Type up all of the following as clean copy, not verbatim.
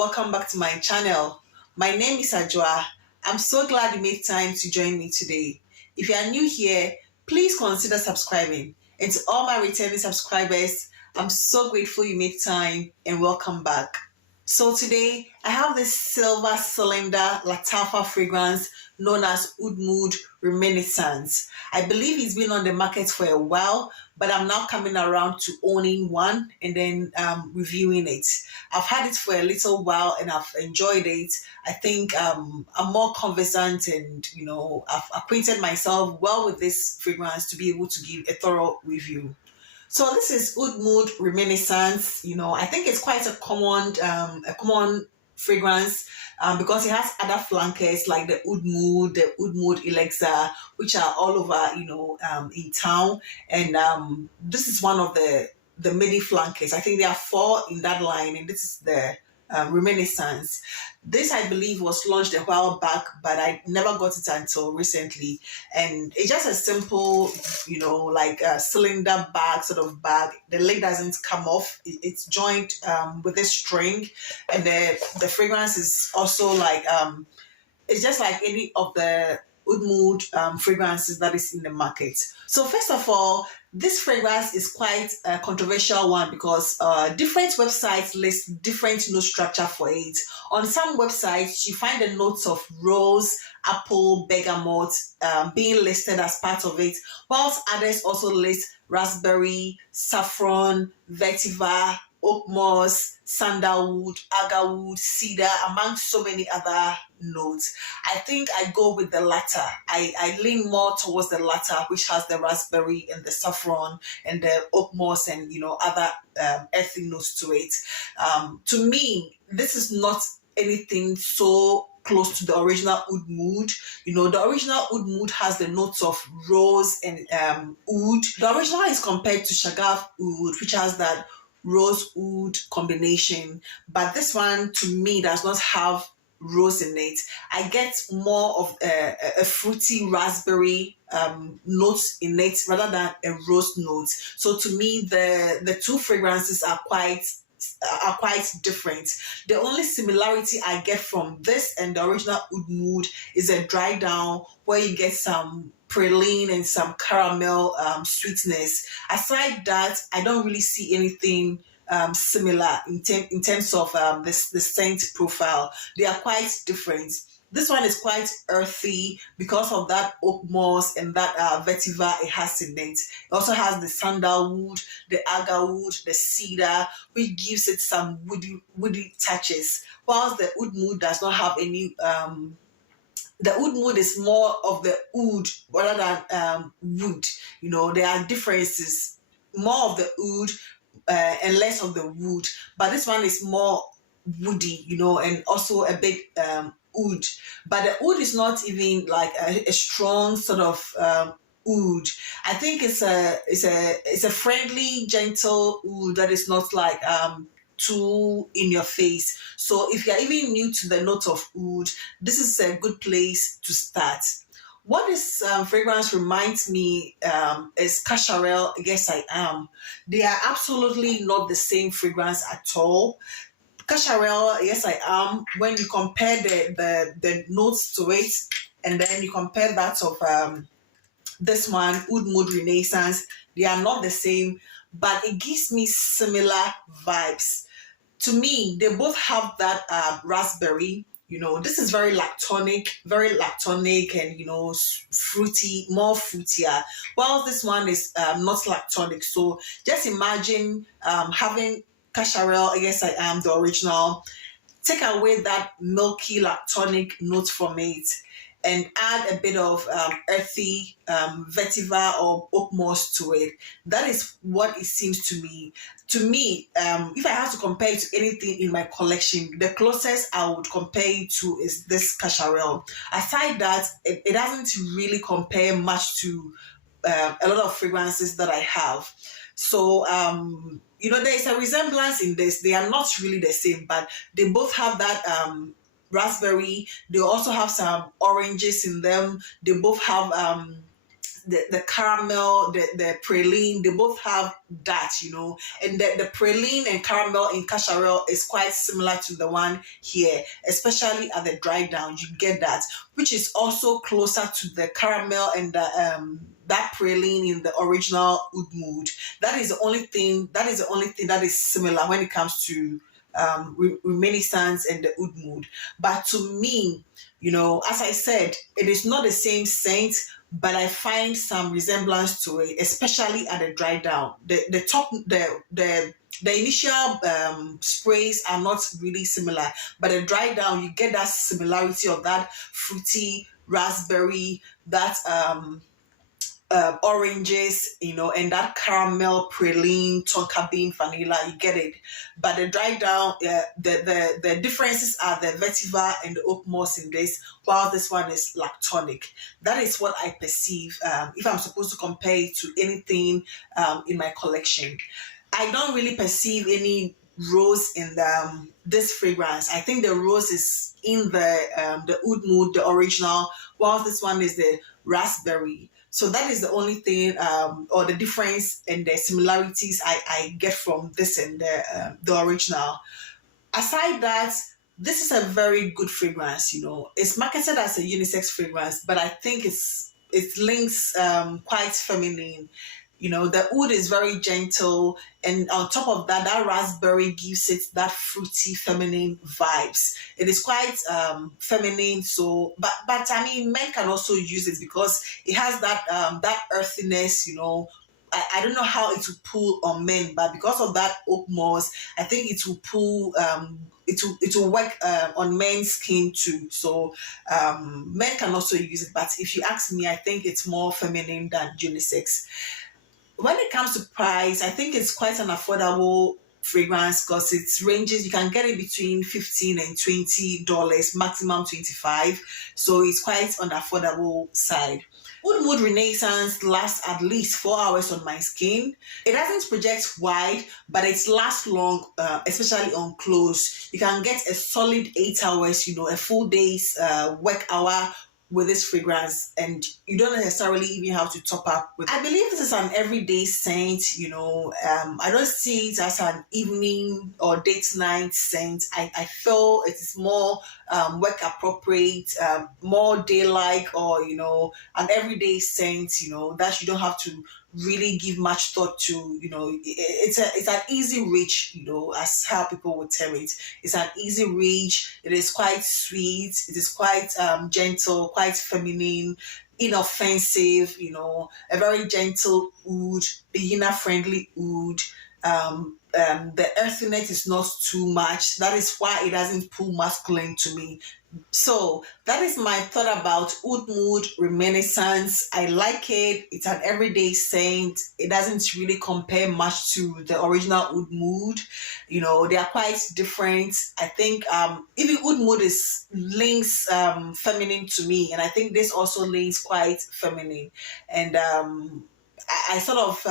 welcome back to my channel. My name is Ajwa. I'm so glad you made time to join me today. If you are new here, please consider subscribing. And to all my returning subscribers, I'm so grateful you made time and welcome back. So today I have this silver cylinder Lattafa fragrance known as Oud Mood Reminiscence. I believe it's been on the market for a while, but I'm now coming around to owning one and then reviewing it. I've had it for a little while and I've enjoyed it. I think I'm more conversant and I've acquainted myself well with this fragrance to be able to give a thorough review. So this is Oud Mood Reminiscence. I think it's quite a common fragrance because it has other flankers like the the Oud Mood Elixir, which are all over, in town. And this is one of the many flankers. I think there are four in that line, and this is the Reminiscence. This, I believe, was launched a while back, but I never got it until recently. And it's just a simple, like a cylinder bag, sort of bag. The lid doesn't come off. It's joined with a string. And the fragrance is also like, it's just like any of the Oud Mood fragrances that is in the market. So first of all, this fragrance is quite a controversial one because different websites list different note structure for it. On some websites, you find the notes of rose, apple, bergamot being listed as part of it, whilst others also list raspberry, saffron, vetiver, oak moss, sandalwood, agarwood, cedar, among so many other notes. I think I go with the latter. I lean more towards the latter, which has the raspberry and the saffron and the oak moss and other earthy notes to it. To me, this is not anything so close to the original Oud Mood. The original Oud Mood has the notes of rose and oud. The original is compared to Shagaf Oud, which has that rose oud combination, but this one to me does not have rose in it. I get more of a fruity raspberry notes in it rather than a rose note. So to me, the two fragrances are quite different. The only similarity I get from this and the original Oud Mood is a dry down where you get some praline and some caramel sweetness. Aside that, I don't really see anything similar in terms of the scent profile. They are quite different. This one is quite earthy because of that oak moss and that vetiver it has in it. It also has the sandalwood, the agarwood, the cedar, which gives it some woody touches. Whilst the Oud Mood does not have any. The Oud Mood is more of the oud rather than wood. There are differences. More of the oud and less of the wood. But this one is more woody, and also a bit oud. But the oud is not even like a strong sort of oud. I think it's a friendly, gentle oud that is not like too in your face. So if you're even new to the note of oud, this is a good place to start. What this fragrance reminds me is Cacharel, Yes I Am. They are absolutely not the same fragrance at all. Cacharel, Yes I Am, when you compare the notes to it and then you compare that of this one, Oud Mood Renaissance, they are not the same, but it gives me similar vibes. To me, they both have that raspberry. This is very lactonic and, fruity, more fruitier. While this one is not lactonic. So just imagine having Cacharel, Yes I Am, the original, take away that milky lactonic note from it and add a bit of earthy vetiver or oak moss to it. That is what it seems to me. To me, if I have to compare it to anything in my collection, the closest I would compare it to is this Cacharel. Aside that, it doesn't really compare much to a lot of fragrances that I have. So, there is a resemblance in this. They are not really the same, but they both have that raspberry. They also have some oranges in them. They both have the caramel, the praline, they both have that, and the praline and caramel in Cacharel is quite similar to the one here, especially at the dry down. You get that, which is also closer to the caramel and that praline in the original Oud Mood. That is the only thing. That is the only thing that is similar when it comes to reminiscence and the Oud Mood. But to me, as I said, it is not the same scent, but I find some resemblance to it, especially at the dry down. The top, the initial sprays are not really similar, but the dry down, you get that similarity of that fruity raspberry, that oranges, and that caramel, praline, tonka bean, vanilla. You get it. But the dry down, the differences are the vetiver and the oak moss in this, while this one is lactonic. That is what I perceive. If I'm supposed to compare it to anything in my collection, I don't really perceive any rose in this fragrance. I think the rose is in the Oud Mood, the original, while this one is the raspberry. So that is the only thing, or the difference and the similarities I get from this and the original. Aside that, this is a very good fragrance. It's marketed as a unisex fragrance, but I think it links quite feminine. The oud is very gentle, and on top of that, that raspberry gives it that fruity, feminine vibes. It is quite feminine, so but I mean, men can also use it because it has that earthiness. I don't know how it will pull on men, but because of that oak moss, I think it will pull. It will work on men's skin too. So men can also use it, but if you ask me, I think it's more feminine than unisex. When it comes to price, I think it's quite an affordable fragrance because it ranges. You can get it between $15 and $20, maximum 25. So it's quite on the affordable side. Oud Mood Renaissance lasts at least 4 hours on my skin. It doesn't project wide, but it lasts long, especially on clothes. You can get a solid 8 hours, a full day's work hour with this fragrance, and you don't necessarily even have to top up with. I believe this is an everyday scent. I don't see it as an evening or date night scent. I feel it is more work appropriate, more day-like, or an everyday scent. That you don't have to really give much thought to. It's an easy reach. As how people would tell it, it's an easy reach. It is quite sweet. It is quite gentle, quite feminine, inoffensive. A very gentle oud, beginner friendly oud. The earthiness is not too much. That is why it doesn't pull masculine to me. So that is my thought about Oud Mood Reminiscence. I like it. It's an everyday scent. It doesn't really compare much to the original Oud Mood. They are quite different. I think even Oud Mood links feminine to me, and I think this also links quite feminine. And I sort of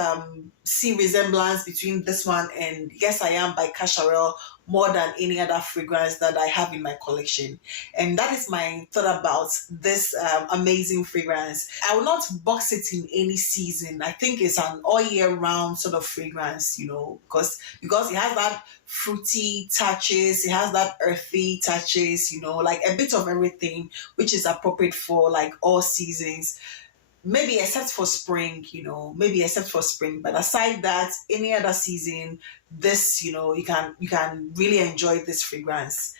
see resemblance between this one and Yes I Am by Cacharel more than any other fragrance that I have in my collection. And that is my thought about this amazing fragrance. I will not box it in any season. I think it's an all year round sort of fragrance, because it has that fruity touches, it has that earthy touches, like a bit of everything, which is appropriate for like all seasons. Maybe except for spring, but aside that, any other season, this, you can really enjoy this fragrance.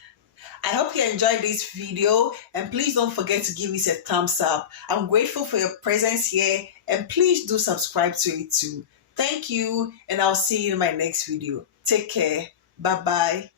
I hope you enjoyed this video, and please don't forget to give it a thumbs up. I'm grateful for your presence here, and please do subscribe to it too. Thank you, and I'll see you in my next video. Take care. Bye bye.